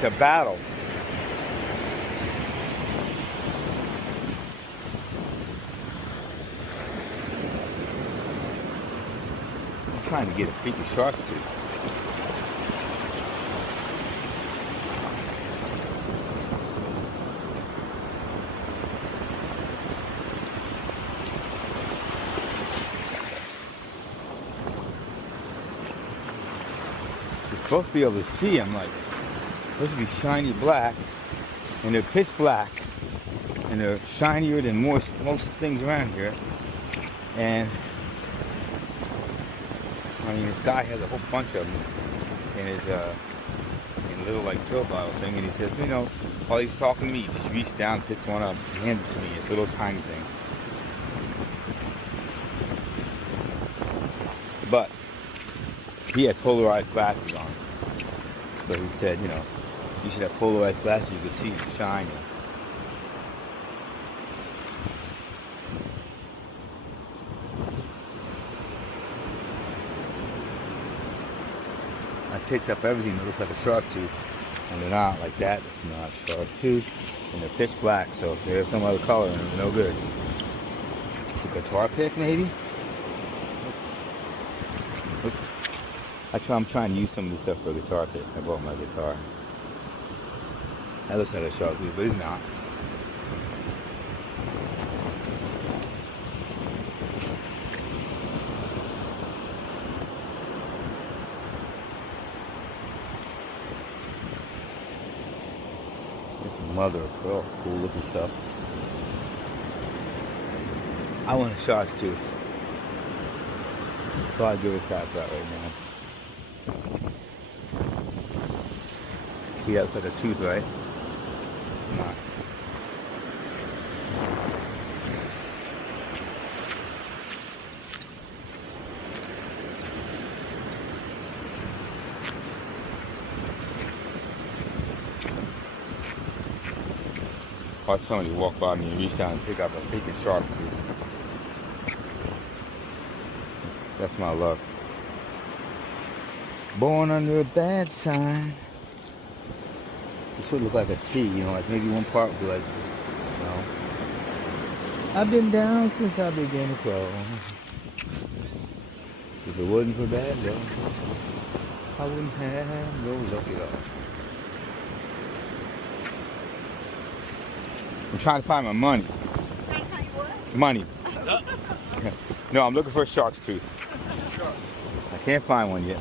It's a battle. I'm trying to get a freaking shark's tooth. You're supposed to be able to see them, like, supposed to be shiny black, and they're pitch black, and they're shinier than most things around here. And I mean, this guy has a whole bunch of them in his in a little like pill bottle thing, and he says, you know, while he's talking to me, he just reached down, picks one up, and hands it to me. It's a little tiny thing. But he had polarized glasses on, so he said, you know, you should have polarized glasses. You could see the shine. I picked up everything that looks like a shark tooth, and they're not like that. It's not shark tooth, and they're pitch black. So if there's some other color in them, no good. It's a guitar pick, maybe. I'm trying to use some of this stuff for a guitar pick. I bought my guitar. That looks like a shark tooth, but it's not. It's mother of pearl, cool looking stuff. I want a shark's tooth. So I'll give it a try right now. See, that's like a tooth, right? Come on. Or somebody walk by me and reach down and pick up a freaking shark tooth. That's my luck. Born under a bad sign. This would look like a T, you know, like maybe one part would be like, you know, I've been down since I began to crawl. If it wasn't for bad luck, I wouldn't have no luck at all. I'm trying to find my money. Trying to find your what? Money. No, I'm looking for a shark's tooth. I can't find one yet.